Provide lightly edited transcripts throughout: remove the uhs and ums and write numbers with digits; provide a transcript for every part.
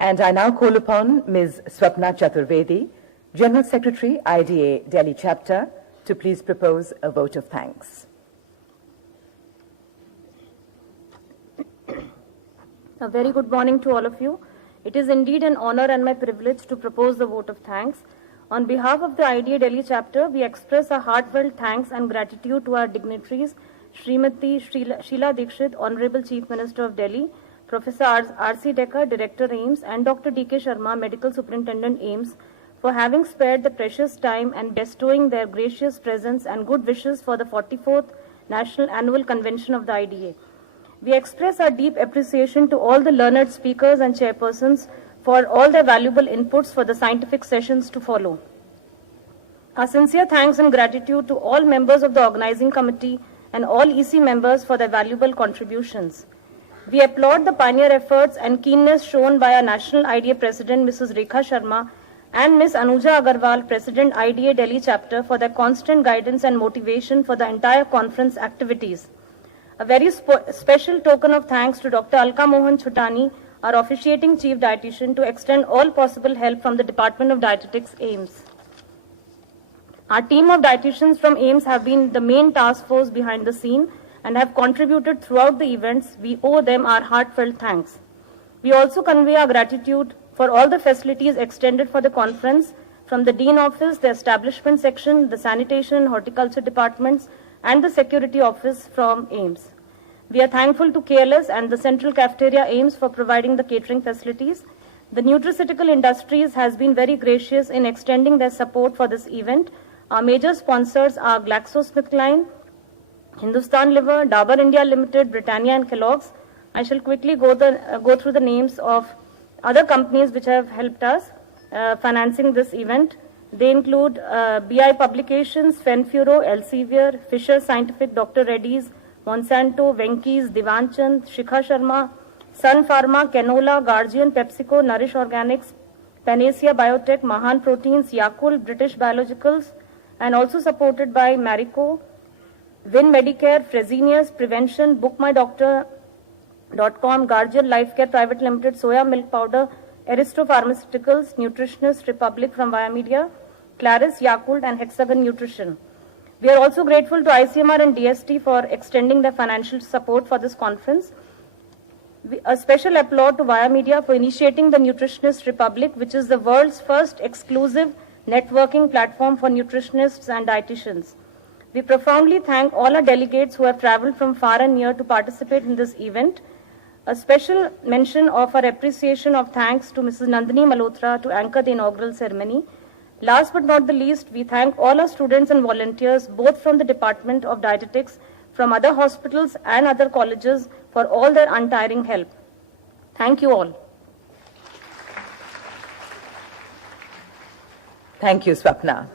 And I now call upon Ms. Swapna Chaturvedi, General Secretary, IDA Delhi Chapter, to please propose a vote of thanks. A very good morning to all of you. It is indeed an honor and my privilege to propose the vote of thanks. On behalf of the IDA Delhi Chapter, we express our heartfelt thanks and gratitude to our dignitaries, Srimati Sheila Dikshit, Honorable Chief Minister of Delhi, Professor R.C. Decker, Director AIIMS, and Dr. D.K. Sharma, Medical Superintendent AIIMS, for having spared the precious time and bestowing their gracious presence and good wishes for the 44th National Annual Convention of the IDA. We express our deep appreciation to all the learned speakers and chairpersons for all their valuable inputs for the scientific sessions to follow. Our sincere thanks and gratitude to all members of the organizing committee and all EC members for their valuable contributions. We applaud the pioneer efforts and keenness shown by our National IDA President, Mrs. Rekha Sharma, and Ms. Anuja Agarwal, President, IDA Delhi Chapter, for their constant guidance and motivation for the entire conference activities. A very special token of thanks to Dr. Alka Mohan Chutani, our officiating Chief Dietitian, to extend all possible help from the Department of Dietetics, AIIMS. Our team of dietitians from AIIMS have been the main task force behind the scene and have contributed throughout the events. We owe them our heartfelt thanks. We also convey our gratitude for all the facilities extended for the conference, from the Dean Office, the Establishment Section, the Sanitation and Horticulture Departments, and the Security Office from AIIMS. We are thankful to KLS and the Central Cafeteria AIIMS for providing the catering facilities. The nutraceutical industries has been very gracious in extending their support for this event. Our major sponsors are GlaxoSmithKline, Hindustan Liver, Dabur India Limited, Britannia, and Kellogg's. I shall quickly go through the names of other companies which have helped us financing this event. They include BI Publications, Fenfuro, Elsevier, Fisher Scientific, Dr. Reddy's, Monsanto, Venky's, Divanchand, Shikha Sharma, Sun Pharma, Canola, Guardian, PepsiCo, Nourish Organics, Panacea Biotech, Mahan Proteins, Yakult, British Biologicals, and also supported by Marico, Win Medicare, Fresenius, Prevention, BookMyDoctor.com, Guardian Life Care Private Limited, Soya Milk Powder, Aristo Pharmaceuticals, Nutritionist Republic from Viamedia, Claris, Yakult, and Hexagon Nutrition. We are also grateful to ICMR and DST for extending their financial support for this conference. A special applaud to Viamedia for initiating the Nutritionist Republic, which is the world's first exclusive networking platform for nutritionists and dietitians. We profoundly thank all our delegates who have traveled from far and near to participate in this event. A special mention of our appreciation of thanks to Mrs. Nandini Malhotra to anchor the inaugural ceremony. Last but not the least, we thank all our students and volunteers, both from the Department of Dietetics, from other hospitals and other colleges, for all their untiring help. Thank you all. Thank you, Swapna.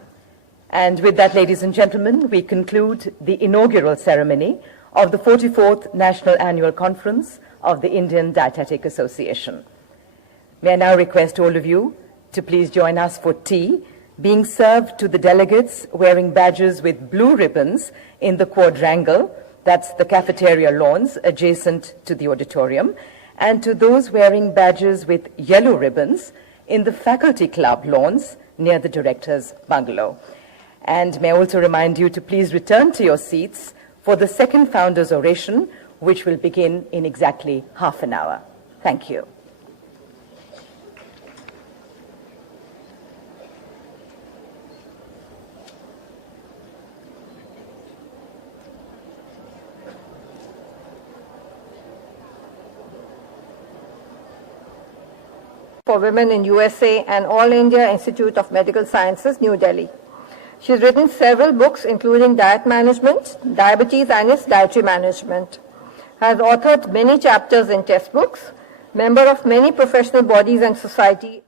And with that, ladies and gentlemen, we conclude the inaugural ceremony of the 44th National Annual Conference of the Indian Dietetic Association. May I now request all of you to please join us for tea, being served to the delegates wearing badges with blue ribbons in the quadrangle, that's the cafeteria lawns adjacent to the auditorium, and to those wearing badges with yellow ribbons in the faculty club lawns near the director's bungalow. And may I also remind you to please return to your seats for the second founder's oration, which will begin in exactly half an hour. Thank you. For Women in USA and All India Institute of Medical Sciences, New Delhi. She has written several books, including Diet Management, Diabetes and its Dietary Management. Has authored many chapters in textbooks, member of many professional bodies and society.